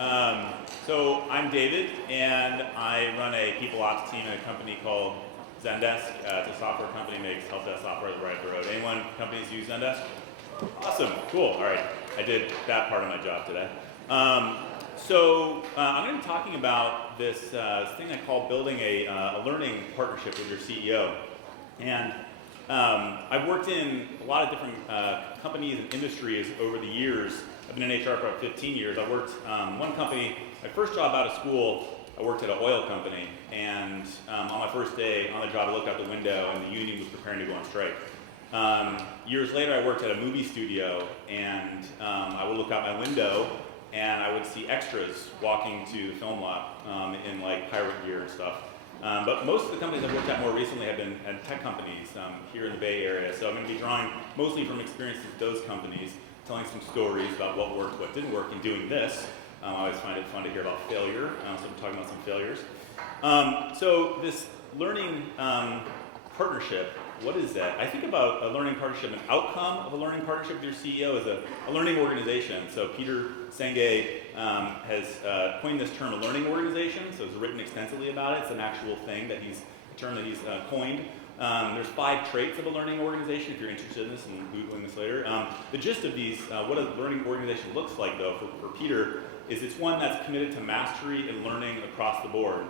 So I'm David, and I run a people ops team at a company called Zendesk. It's a software company, makes help desk software right up the road. Anyone, companies use Zendesk? Awesome, cool, all right. I did that part of my job today. I'm going to be talking about this thing I call building a learning partnership with your CEO. And I've worked in a lot of different companies and industries over the years. I've been in HR for about 15 years. I worked one company, my first job out of school, I worked at an oil company. And on my first day on the job, I looked out the window and the union was preparing to go on strike. Years later, I worked at a movie studio, and I would look out my window and I would see extras walking to the film lot in like pirate gear and stuff. But most of the companies I've worked at more recently have been tech companies here in the Bay Area. So I'm going to be drawing mostly from experiences with those companies, telling some stories about what worked, what didn't work in doing this. I always find it fun to hear about failure, so I'm talking about some failures. So this learning partnership, what is that? I think about a learning partnership, an outcome of a learning partnership with your CEO is a learning organization. So Peter Senge has coined this term, a learning organization, so it's written extensively about it. It's an actual thing a term that he's coined. There's 5 traits of a learning organization, if you're interested in this and Googling this later. The gist of these, what a learning organization looks like though for Peter, is it's one that's committed to mastery and learning across the board.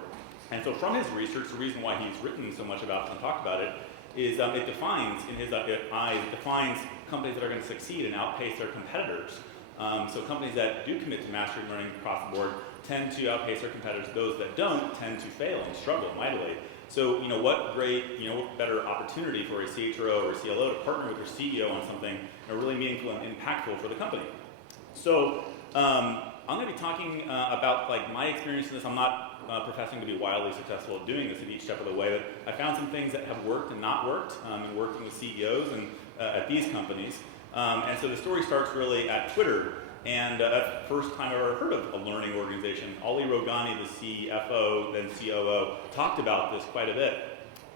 And so from his research, the reason why he's written so much about it and talked about it is it defines, in his eyes, it defines companies that are going to succeed and outpace their competitors. So companies that do commit to mastery and learning across the board tend to outpace their competitors. Those that don't tend to fail and struggle mightily. So, what better opportunity for a CHRO or a CLO to partner with their CEO on something really meaningful and impactful for the company. So, I'm going to be talking about my experience in this. I'm not professing to be wildly successful at doing this at each step of the way, but I found some things that have worked and not worked in working with CEOs and at these companies. And so the story starts really at Twitter. And that's the first time I ever heard of a learning organization. Ali Rogani, the CFO, then COO, talked about this quite a bit.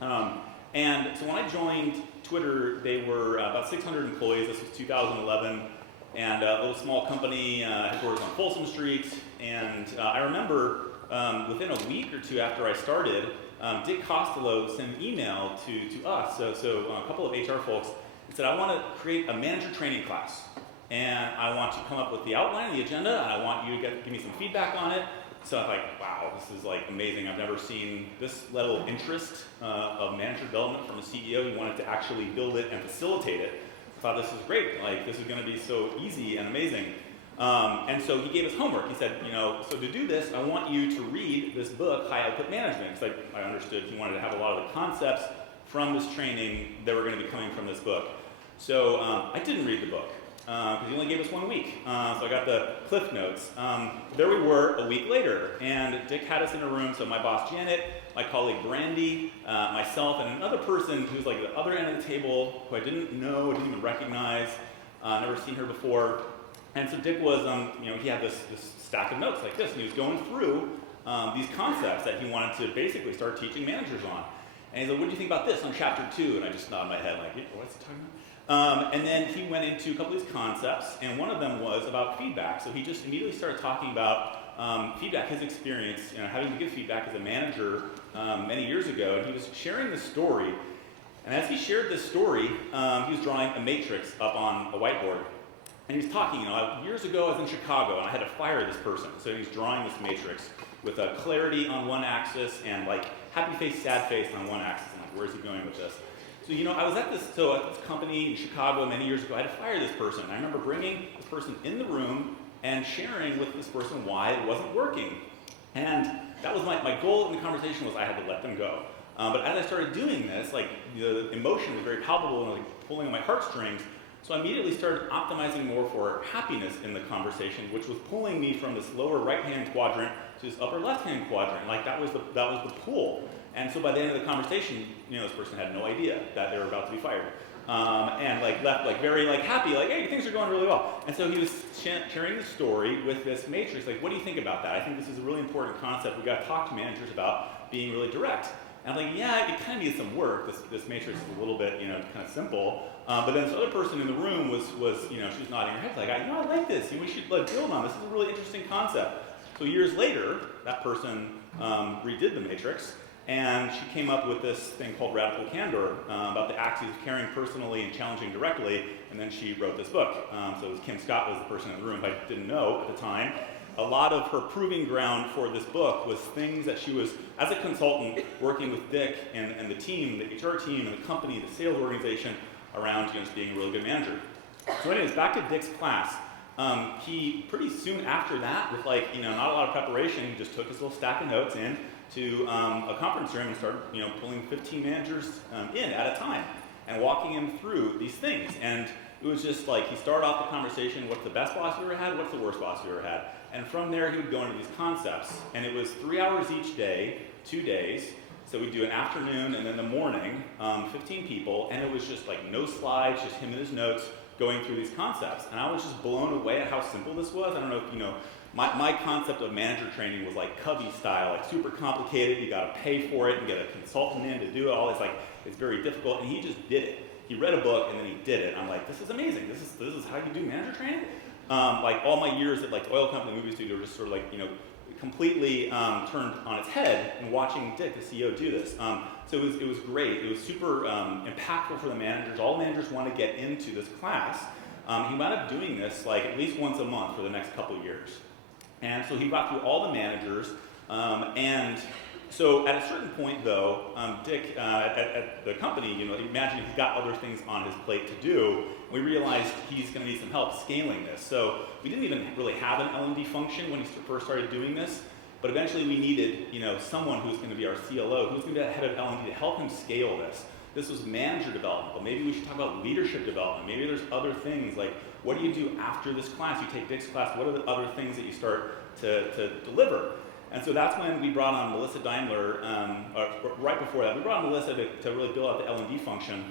And so when I joined Twitter, they were about 600 employees. This was 2011. And a little small company, headquarters on Folsom Street. And I remember within a week or two after I started, Dick Costello sent an email to us, so a couple of HR folks, and said, I want to create a manager training class. And I want you to come up with the outline of the agenda, and I want you to give me some feedback on it. So I'm like, wow, this is amazing. I've never seen this level of interest of manager development from a CEO. He wanted to actually build it and facilitate it. I thought this is great. This is going to be so easy and amazing. And so he gave us homework. He said, so to do this, I want you to read this book, High Output Management. Because I understood he wanted to have a lot of the concepts from this training that were going to be coming from this book. So I didn't read the book. Because he only gave us 1 week. So I got the cliff notes. There we were a week later, and Dick had us in a room, so my boss Janet, my colleague Brandy, myself, and another person who's the other end of the table, who I didn't know, didn't even recognize, never seen her before. And so Dick was, he had this stack of notes like this, and he was going through these concepts that he wanted to basically start teaching managers on. And he's like, what do you think about this on chapter 2? And I just nodded my head what's he talking about? And then he went into a couple of these concepts, and one of them was about feedback. So he just immediately started talking about feedback, his experience, having to give feedback as a manager many years ago. And he was sharing this story. And as he shared this story, he was drawing a matrix up on a whiteboard. And he was talking, years ago I was in Chicago, and I had to fire this person. So he's drawing this matrix with a clarity on one axis and happy face, sad face on one axis. I'm where's he going with this? So, I was at this company in Chicago many years ago. I had to fire this person. I remember bringing this person in the room and sharing with this person why it wasn't working. And that was my goal in the conversation was I had to let them go. But as I started doing this, the emotion was very palpable and pulling on my heartstrings. So I immediately started optimizing more for happiness in the conversation, which was pulling me from this lower right-hand quadrant to this upper left-hand quadrant. That was the pull. And so by the end of the conversation, this person had no idea that they were about to be fired. And left very happy, hey, things are going really well. And so he was sharing the story with this matrix, what do you think about that? I think this is a really important concept. We've got to talk to managers about being really direct. And I'm yeah, it kind of needs some work. This matrix is a little bit, kind of simple. But then this other person in the room was she was nodding her head, I like this. We should build on this. This is a really interesting concept. So years later, that person redid the matrix, and she came up with this thing called radical candor about the axes of caring personally and challenging directly, and then she wrote this book. So it was Kim Scott was the person in the room, but I didn't know at the time. A lot of her proving ground for this book was things that she was, as a consultant, working with Dick and the team, the HR team, and the company, the sales organization, around just being a really good manager. So anyways, back to Dick's class. He, pretty soon after that, with not a lot of preparation, he just took his little stack of notes in to a conference room and started, pulling 15 managers in at a time and walking them through these things. And it was just like, he started off the conversation, what's the best boss you ever had, what's the worst boss you ever had? And from there, he would go into these concepts. And it was 3 hours each day, 2 days. So we'd do an afternoon and then the morning, 15 people, and it was just like no slides, just him and his notes going through these concepts. And I was just blown away at how simple this was. I don't know if you know, my concept of manager training was like Covey style, like super complicated, you gotta pay for it and get a consultant in to do it all. It's very difficult, and he just did it. He read a book and then he did it. I'm like, this is amazing. This is how you do manager training? All my years at oil company movie studio were just sort of completely turned on its head and watching Dick, the CEO, do this. So it was great. It was super impactful for the managers. All managers want to get into this class. He wound up doing this at least once a month for the next couple years. And so he got through all the managers. And so at a certain point, though, Dick at the company, imagine he's got other things on his plate to do. We realized he's going to need some help scaling this. So we didn't even really have an L&D function when he first started doing this. But eventually we needed, someone who's going to be our CLO, who's going to be the head of L&D to help him scale this. This was manager development. Well, maybe we should talk about leadership development. Maybe there's other things like, what do you do after this class? You take Dick's class. What are the other things that you start to deliver? And so that's when we brought on Melissa Daimler, or right before that, we brought on Melissa to really build out the L&D function.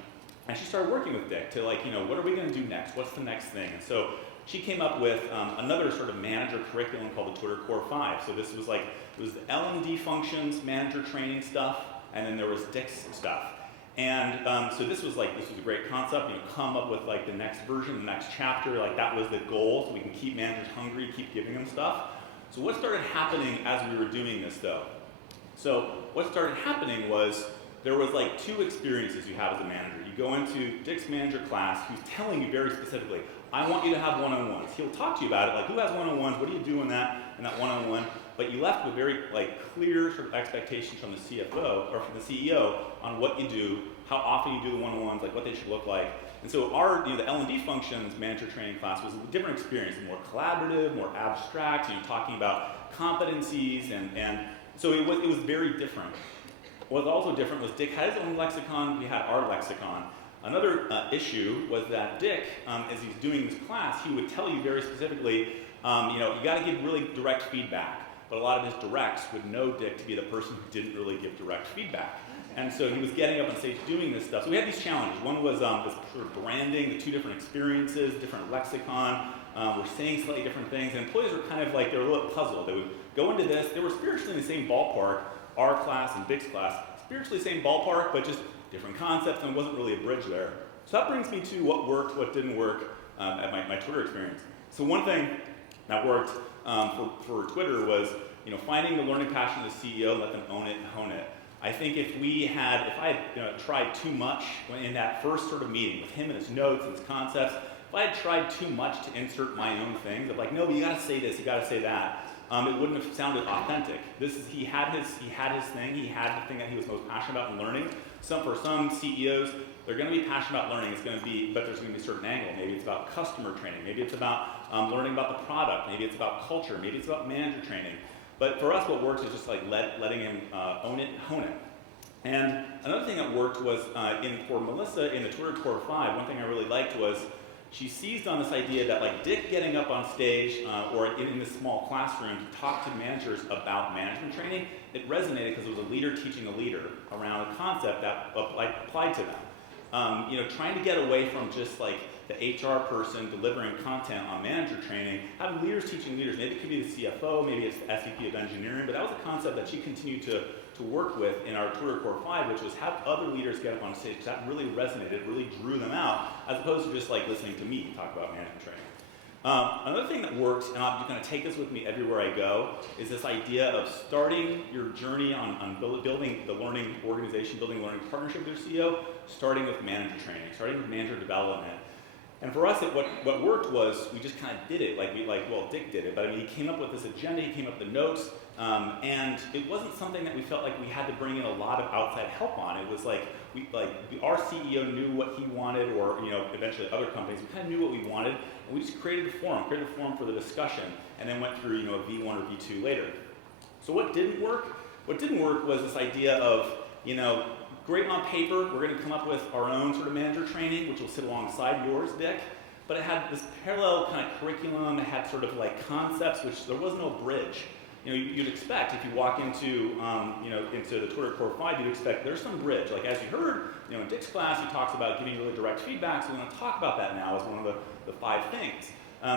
And she started working with Dick to what are we going to do next? What's the next thing? And so she came up with another sort of manager curriculum called the Twitter Core 5. So this was it was the L&D functions, manager training stuff, and then there was Dick's stuff. And so this was a great concept, come up with the next version, the next chapter, that was the goal, so we can keep managers hungry, keep giving them stuff. So what started happening as we were doing this though? So what started happening was, there was 2 experiences you have as a manager. You go into Dick's manager class, who's telling you very specifically, I want you to have one-on-ones. He'll talk to you about it, who has one-on-ones, what do you do in that one-on-one? But you left with very clear sort of expectations from the CFO or from the CEO on what you do, how often you do the one-on-ones, what they should look like. And so the L&D functions manager training class was a different experience, more collaborative, more abstract, talking about competencies, and so it was very different. What was also different was Dick had his own lexicon, we had our lexicon. Another issue was that Dick, as he's doing this class, he would tell you very specifically, you got to give really direct feedback. But a lot of his directs would know Dick to be the person who didn't really give direct feedback. And so he was getting up on stage doing this stuff. So we had these challenges. One was this sort of branding, the 2 different experiences, different lexicon. We're saying slightly different things. And employees were kind of they were a little puzzled. They would go into this. They were spiritually in the same ballpark, our class and Dick's class. Spiritually same ballpark, but just different concepts, and there wasn't really a bridge there. So that brings me to what worked, what didn't work at my Twitter experience. So one thing that worked for Twitter was finding the learning passion of the CEO, let them own it and hone it. I think if I had tried too much in that first sort of meeting with him and his notes and his concepts, if I had tried too much to insert my own things, of no, but you got to say this, you got to say that, it wouldn't have sounded authentic. He had his thing, he had the thing that he was most passionate about in learning. For some CEOs, they're going to be passionate about learning. But there's going to be a certain angle. Maybe it's about customer training. Maybe it's about learning about the product. Maybe it's about culture. Maybe it's about manager training. But for us, what works is just letting him own it and hone it. And another thing that worked was for Melissa in the Twitter Core 5, one thing I really liked was she seized on this idea that Dick getting up on stage or in this small classroom to talk to managers about management training, it resonated because it was a leader teaching a leader around a concept that applied to them. Trying to get away from just the HR person delivering content on manager training, having leaders teaching leaders. Maybe it could be the CFO, maybe it's the SVP of engineering, but that was a concept that she continued to work with in our Twitter Core 5, which was have other leaders get up on stage, because that really resonated, really drew them out, as opposed to just listening to me talk about management training. Another thing that works, and I'm going to take this with me everywhere I go, is this idea of starting your journey on building the learning organization, building a learning partnership with your CEO, starting with manager training, starting with manager development. And for us, what worked was we just kind of did it. Well, Dick did it, but I mean, he came up with this agenda, he came up with the notes, and it wasn't something that we felt like we had to bring in a lot of outside help on. It was like, our CEO knew what he wanted, or eventually other companies, we kind of knew what we wanted, and we just created a forum for the discussion, and then went through a V1 or V2 later. So what didn't work? What didn't work was this idea of, great on paper, we're going to come up with our own sort of manager training, which will sit alongside yours, Dick, but it had this parallel kind of curriculum, it had sort of like concepts, which there was no bridge. You'd expect if you walk into the Twitter Core 5, you'd expect there's some bridge. Like as you heard, in Dick's class, he talks about giving really direct feedback, so we're going to talk about that now as one of the 5 things.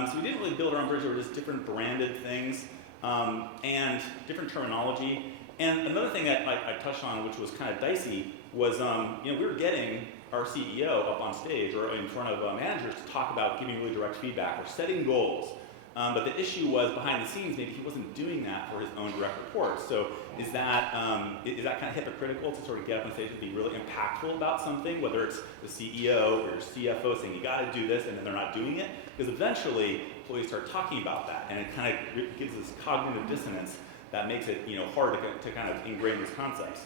So we didn't really build our own bridge, there were just different branded things and different terminology. And another thing that I touched on, which was kind of dicey, was we were getting our CEO up on stage or in front of managers to talk about giving really direct feedback or setting goals. But the issue was behind the scenes, maybe he wasn't doing that for his own direct reports. So is that kind of hypocritical to sort of get up on stage and be really impactful about something, whether it's the CEO or your CFO saying you got to do this and then they're not doing it? Because eventually employees start talking about that, and it kind of gives this cognitive dissonance that makes it hard to kind of ingrain these concepts.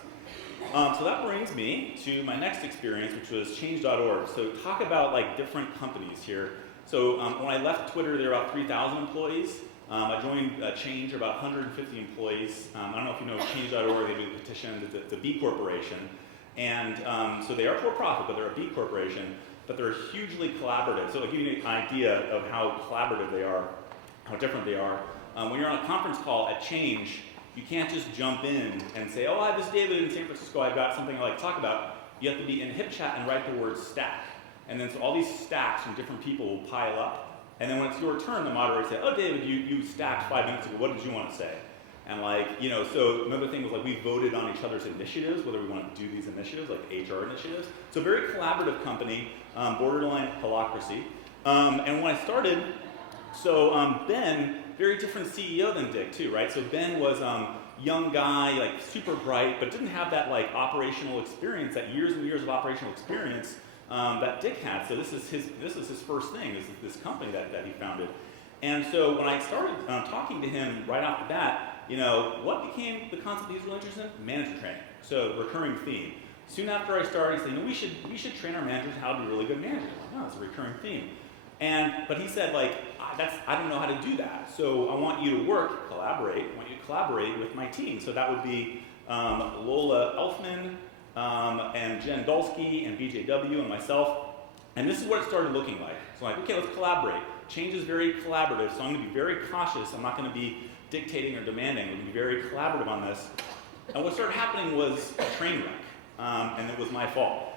So that brings me to my next experience, which was change.org. So talk about like different companies here. So when I left Twitter, there were about 3,000 employees. I joined Change, about 150 employees. I don't know if you know change.org, they do the petition, it's a B corporation. And so they are for-profit, but they're a B corporation, but they're hugely collaborative. So I'll give you an idea of how collaborative they are, how different they are. When you're on a conference call at Change, you can't just jump in and say, oh, I have this David in San Francisco, I've got something I like to talk about. You have to be in HipChat and write the word stack. And then so all these stacks from different people will pile up. And then when it's your turn, the moderator says, oh, David, you stacked 5 minutes ago, what did you want to say? And so another thing was we voted on each other's initiatives, whether we want to do these initiatives, like HR initiatives. So very collaborative company, borderline holacracy. And when I started, Ben, very different CEO than Dick too, right? So Ben was young guy, super bright, but didn't have that operational experience, that years and years of operational experience that Dick had. So this is his first thing. This is this company that he founded. And so when I started talking to him right off the bat, what became the concept he was really interested in? Manager training. So recurring theme. Soon after I started, he said, we should train our managers how to be really good managers. No, it's a recurring theme. But he said, I don't know how to do that. So I want you to collaborate. I want you to collaborate with my team. So that would be Lola Elfman and Jen Dolsky and BJW and myself. And this is what it started looking like. So okay, let's collaborate. Change is very collaborative, so I'm going to be very cautious. I'm not going to be dictating or demanding. I'm going to be very collaborative on this. And what started happening was a train wreck, and it was my fault.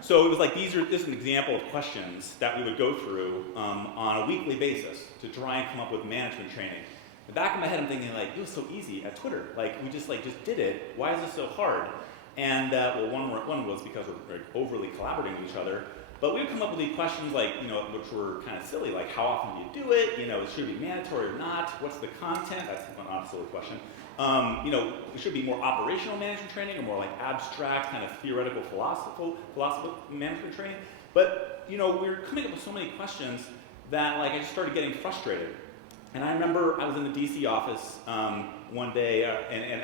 So it was this is an example of questions that we would go through on a weekly basis to try and come up with management training. In the back of my head, I'm thinking it was so easy at Twitter. We just did it. Why is this so hard? And one was because we're overly collaborating with each other. But we would come up with these questions which were kind of silly, how often do you do it? Should it be mandatory or not? What's the content? That's not a silly question. It should be more operational management training or more abstract kind of theoretical philosophical management training. But we were coming up with so many questions that I just started getting frustrated. And I remember I was in the DC office one day and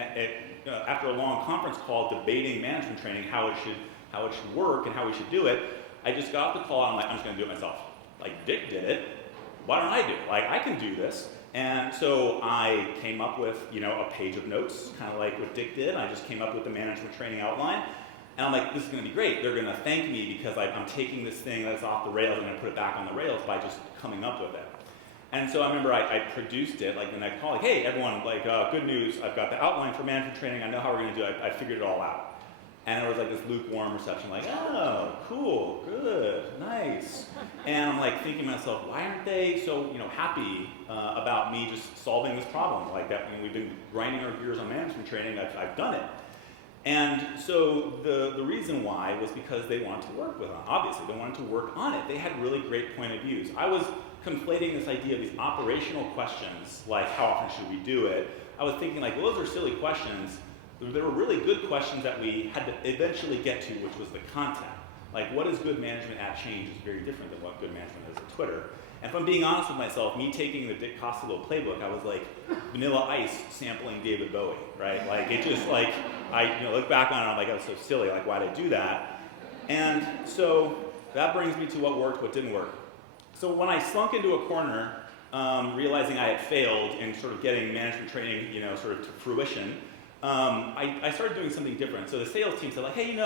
after a long conference call debating management training, how it should work and how we should do it. I just got off the call and I'm just going to do it myself. Dick did it. Why don't I do it? I can do this. And so I came up with, a page of notes, kind of like what Dick did. I just came up with the management training outline. And I'm this is going to be great. They're going to thank me because I'm taking this thing that's off the rails and I'm going to put it back on the rails by just coming up with it. And so I remember I produced it, the next call, hey, everyone, good news. I've got the outline for management training. I know how we're going to do it. I figured it all out. And there was this lukewarm reception, oh, cool, good, nice. And I'm thinking to myself, why aren't they so happy about me just solving this problem? We've been grinding our gears on management training. I've done it. And so the reason why was because they wanted to work with it. Obviously, they wanted to work on it. They had really great point of views. I was conflating this idea of these operational questions, like how often should we do it. I was thinking like, well, those are silly questions. There were really good questions that we had to eventually get to, which was the content. Like, what is good management at Change is very different than what good management is at Twitter. And if I'm being honest with myself, me taking the Dick Costolo playbook, I was like Vanilla Ice sampling David Bowie, right? Like, it just like, I look back on it, I'm like, that was so silly, like, why'd I do that? And so that brings me to what worked, what didn't work. So when I slunk into a corner, realizing I had failed in sort of getting management training, sort of to fruition, I started doing something different. So the sales team said, like, hey,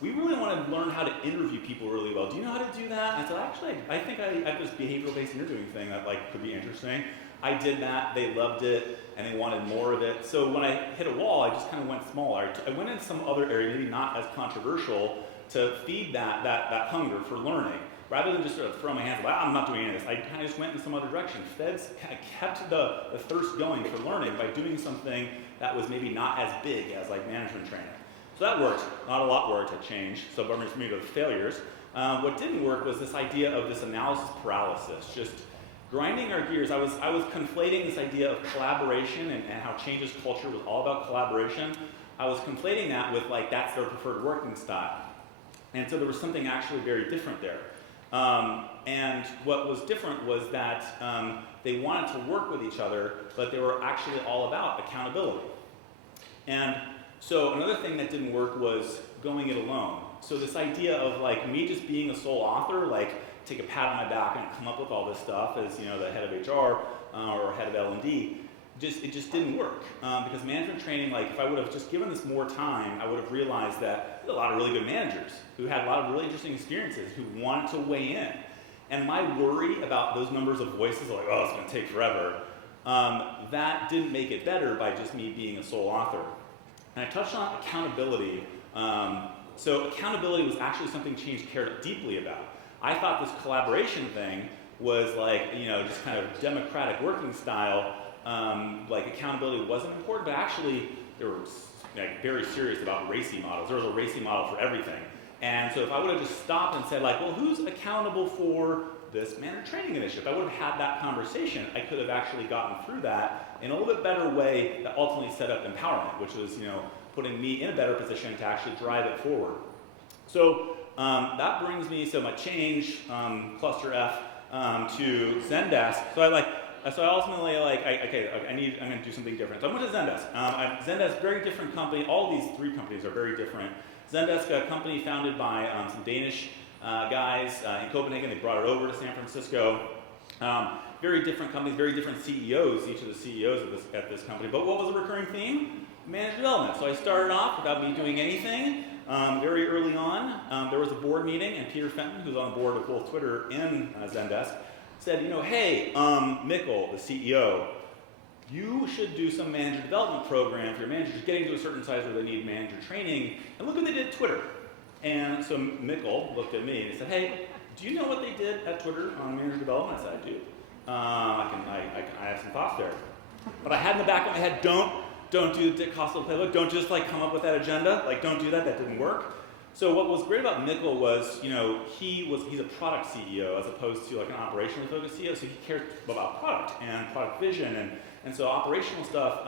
we really want to learn how to interview people really well. Do you know how to do that? And I said, actually, I think I have this behavioral-based interviewing thing that could be interesting. I did that, they loved it, and they wanted more of it. So when I hit a wall, I just kind of went smaller. I went in some other area, maybe not as controversial, to feed that hunger for learning. Rather than just sort of throw my hands up, I'm not doing any of this. I kind of just went in some other direction. Feds kind of kept the thirst going for learning by doing something that was maybe not as big as like management training. So that worked. Not a lot worked at Change, so that brings me to the failures. What didn't work was this idea of this analysis paralysis, just grinding our gears. I was conflating this idea of collaboration and how Change's culture was all about collaboration. I was conflating that with like, that's their preferred working style. And so there was something actually very different there. And what was different was that they wanted to work with each other, but they were actually all about accountability. And so another thing that didn't work was going it alone. So this idea of like me just being a sole author, like take a pat on my back and come up with all this stuff as the head of HR or head of L&D, it just didn't work. Because management training, like if I would have just given this more time, I would have realized that there were a lot of really good managers who had a lot of really interesting experiences who wanted to weigh in. And my worry about those numbers of voices, like, oh, it's going to take forever, that didn't make it better by just me being a sole author. And I touched on accountability. So accountability was actually something Change cared deeply about. I thought this collaboration thing was like, just kind of democratic working style, like accountability wasn't important, but actually they were very serious about RACI models. There was a RACI model for everything. And so if I would have just stopped and said like, well, who's accountable for this manager training initiative? I would have had that conversation. I could have actually gotten through that in a little bit better way that ultimately set up empowerment, which was, putting me in a better position to actually drive it forward. So that brings me, so my change, cluster F, to Zendesk. So I ultimately I'm going to do something different. So I went to Zendesk. Zendesk, very different company. All these three companies are very different. Zendesk, a company founded by some Danish guys in Copenhagen. They brought it over to San Francisco. Very different companies, very different CEOs, each of the CEOs at this company. But what was a recurring theme? Managed development. So I started off without me doing anything. Very early on, there was a board meeting, and Peter Fenton, who's on the board of both Twitter and Zendesk, said, hey, Mikkel, the CEO, you should do some manager development program for your managers getting to a certain size where they need manager training. And look what they did at Twitter. And so Mikkel looked at me and he said, hey, do you know what they did at Twitter on manager development? I said, I do. I have some thoughts there. But I had in the back of my head, don't do the Dick Costolo playbook. Don't just come up with that agenda. Don't do that. That didn't work. So what was great about Mikkel was, he's a product CEO as opposed to an operationally focused CEO. So he cared about product and product vision, and so operational stuff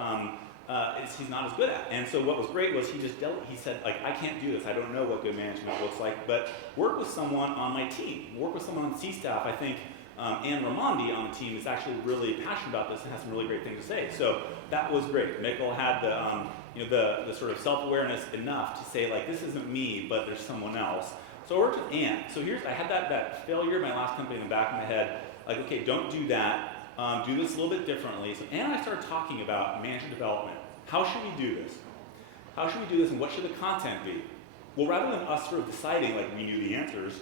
he's not as good at. And so what was great was he said, I can't do this. I don't know what good management looks like, but work with someone on my team. Work with someone on C-staff. I think Anne Ramondi on the team is actually really passionate about this and has some really great things to say. So that was great. Mikkel had the sort of self-awareness enough to say this isn't me, but there's someone else. So I worked with Anne. So I had that failure in my last company in the back of my head. Okay, don't do that. Do this a little bit differently. So Anne and I started talking about manager development. How should we do this? How should we do this, and what should the content be? Well, rather than us sort of deciding we knew the answers,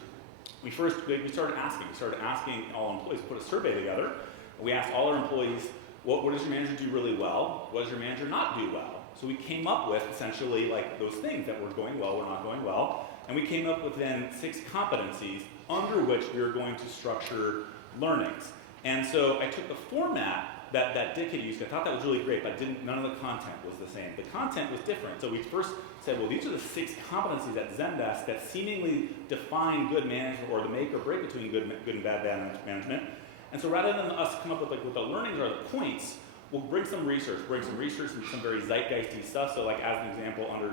we started asking. We started asking all employees, put a survey together. We asked all our employees, what does your manager do really well? What does your manager not do well? So we came up with essentially those things that were going well, were not going well, and we came up with then 6 competencies under which we were going to structure learnings. And so I took the format that Dick had used. I thought that was really great, but none of the content was the same. The content was different. So we first said, well, these are the 6 competencies at Zendesk that seemingly define good management, or the make or break between good and bad management. And so rather than us come up with like what the learnings are, the points, we'll bring some research and some very zeitgeisty stuff. So like as an example, under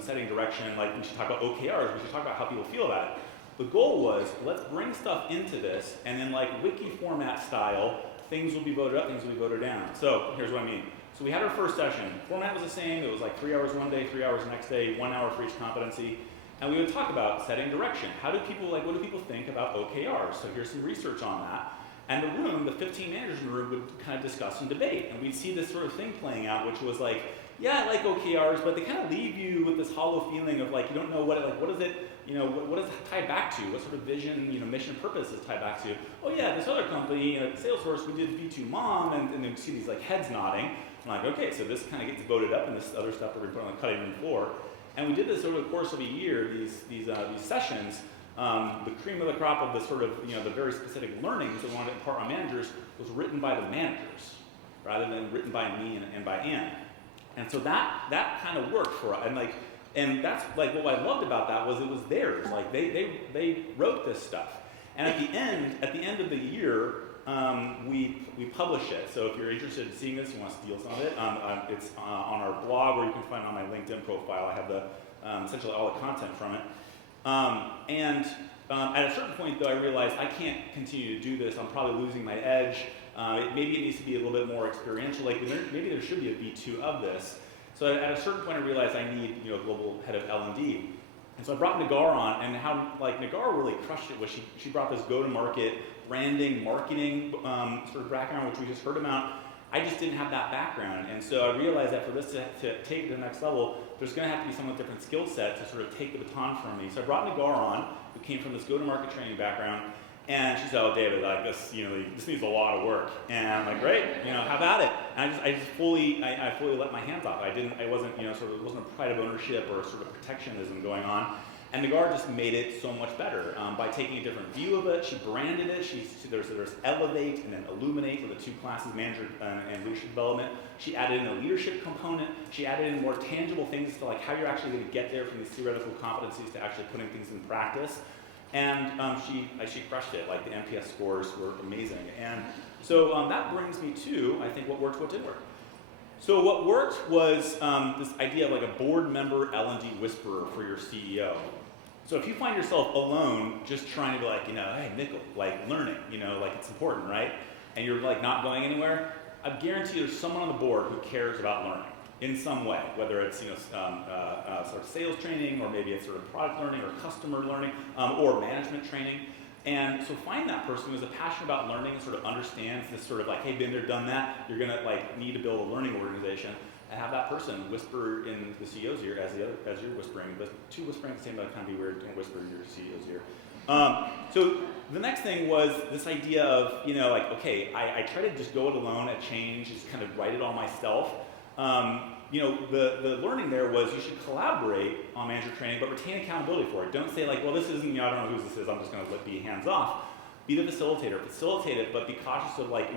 setting direction, like we should talk about OKRs, we should talk about how people feel about it. The goal was, let's bring stuff into this, and then like wiki format style, things will be voted up, things will be voted down. So here's what I mean. So we had our first session. Format was the same. It was like 3 hours one day, 3 hours the next day, 1 hour for each competency. And we would talk about setting direction. What do people think about OKRs? So here's some research on that. And the room, the 15 managers in the room would kind of discuss and debate. And we'd see this sort of thing playing out, which was like, yeah, I like OKRs, but they kind of leave you with this hollow feeling of like, you don't know what is it, what does it tie back to? What sort of vision, mission, purpose is tied back to? Oh yeah, this other company, Salesforce, we did V2 Mom, and then you see these like heads nodding. I'm like, okay, so this kind of gets voted up, and this other stuff we're going to put on the cutting room floor. And we did this over the course of a year, these sessions. The cream of the crop of the sort of, the very specific learnings that we wanted to impart on managers was written by the managers, rather than written by me and by Ann. And so that kind of worked for us. And that's like what I loved about that was it was theirs. Like they wrote this stuff. And at the end of the year, we publish it. So if you're interested in seeing this, you want to steal some of it, it's on our blog, or you can find it on my LinkedIn profile. I have essentially all the content from it. At a certain point, though, I realized I can't continue to do this. I'm probably losing my edge. Maybe it needs to be a little bit more experiential. Like maybe there should be a V2 of this. So at a certain point, I realized I need a global head of L&D. And so I brought Nagar on, and how Nagar really crushed it was she brought this go-to-market branding, marketing sort of background, which we just heard about. I just didn't have that background, and so I realized that for this to take it to the next level, there's going to have to be somewhat different skill set to sort of take the baton from me. So I brought Nagar on, who came from this go-to-market training background, and she said, "Oh, David, like this, this needs a lot of work." And I'm like, "Great, have at it." And I fully let my hands off. It wasn't a pride of ownership or sort of protectionism going on. And Nagar just made it so much better by taking a different view of it. She branded it. There's Elevate and then Illuminate for the 2 classes, manager and leadership development. She added in a leadership component. She added in more tangible things to like how you're actually going to get there from these theoretical competencies to actually putting things in practice. And she crushed it. Like the NPS scores were amazing. And so that brings me to, I think, what worked, what didn't work. So what worked was this idea of like a board member L&D whisperer for your CEO. So if you find yourself alone just trying to be like, hey, Mikkel, like learning, like it's important, right? And you're like not going anywhere, I guarantee there's someone on the board who cares about learning in some way, whether it's sort of sales training, or maybe it's sort of product learning or customer learning, or management training. And so find that person who's passionate about learning and sort of understands this sort of like, hey, been there, done that, you're gonna like need to build a learning organization, and have that person whisper in the CEO's ear as you're whispering. But 2 whispering at the same time kind of be weird. Don't whisper in your CEO's ear. So the next thing was this idea of, okay, I try to just go it alone at change, just kind of write it all myself. The learning there was you should collaborate on manager training, but retain accountability for it. Don't say like, well, this isn't, I don't know who this is, I'm just going to be hands off. Be the facilitator, facilitate it, but be cautious of like,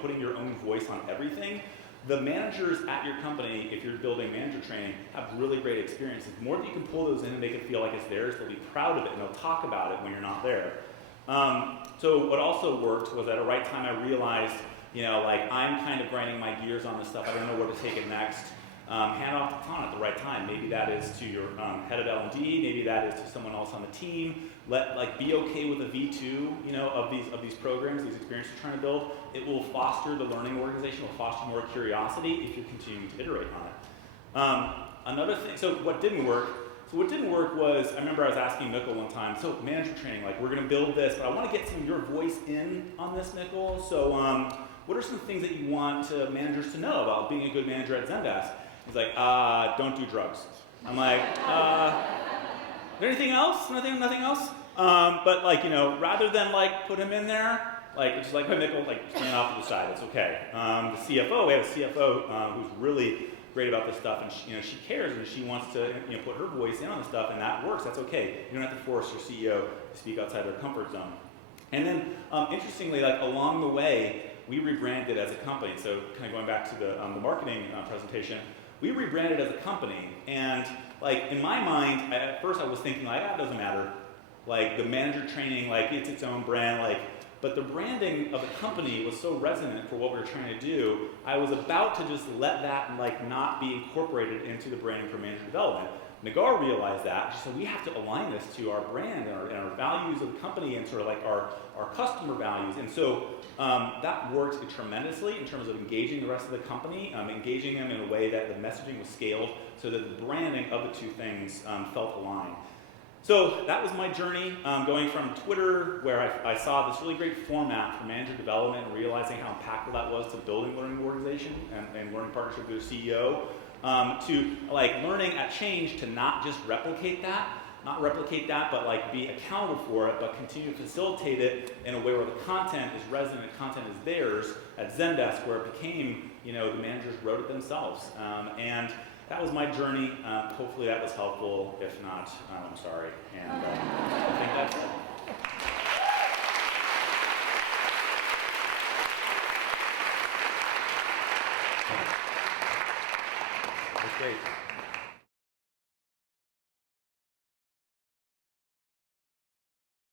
putting your own voice on everything. The managers at your company, if you're building manager training, have really great experiences. The more that you can pull those in and make it feel like it's theirs, they'll be proud of it and they'll talk about it when you're not there. So what also worked was at a right time I realized, I'm kind of grinding my gears on this stuff. I don't know where to take it next. Hand off the baton at the right time. Maybe that is to your head of L&D. Maybe that is to someone else on the team. Be okay with a V2, of these programs, these experiences you're trying to build. It will foster the learning organization. Will foster more curiosity if you're continuing to iterate on it. Another thing. So what didn't work? Was I remember I was asking Mikkel one time. So manager training, we're going to build this, but I want to get some of your voice in on this, Mikkel. So what are some things that you want managers to know about being a good manager at Zendesk? He's like, don't do drugs. I'm like, is there anything else? Nothing else? But rather than put him in there, it's just hey, Mikkel, stand off to the side. It's okay. The CFO, we have a CFO who's really great about this stuff, and she cares and she wants to put her voice in on this stuff, and that works. That's okay. You don't have to force your CEO to speak outside their comfort zone. And then, interestingly, along the way, we rebranded as a company. So kind of going back to the marketing presentation, we rebranded as a company, and like in my mind, at first I was thinking like, that doesn't matter. Like the manager training, like it's its own brand, like, but the branding of the company was so resonant for what we were trying to do, I was about to just let that like not be incorporated into the branding for manager development. Nagar realized that, so we have to align this to our brand and our values of the company and sort of like our customer values. And so that worked tremendously in terms of engaging the rest of the company, engaging them in a way that the messaging was scaled so that the branding of the two things felt aligned. So that was my journey, going from Twitter, where I saw this really great format for manager development and realizing how impactful that was to building learning organization and learning partnership with their CEO, to like learning at Change to not just replicate that, but like be accountable for it, but continue to facilitate it in a way where the content is resonant, content is theirs at Zendesk, where it became, the managers wrote it themselves. And that was my journey. Hopefully that was helpful. If not, I'm sorry. And I think that's it. That's great.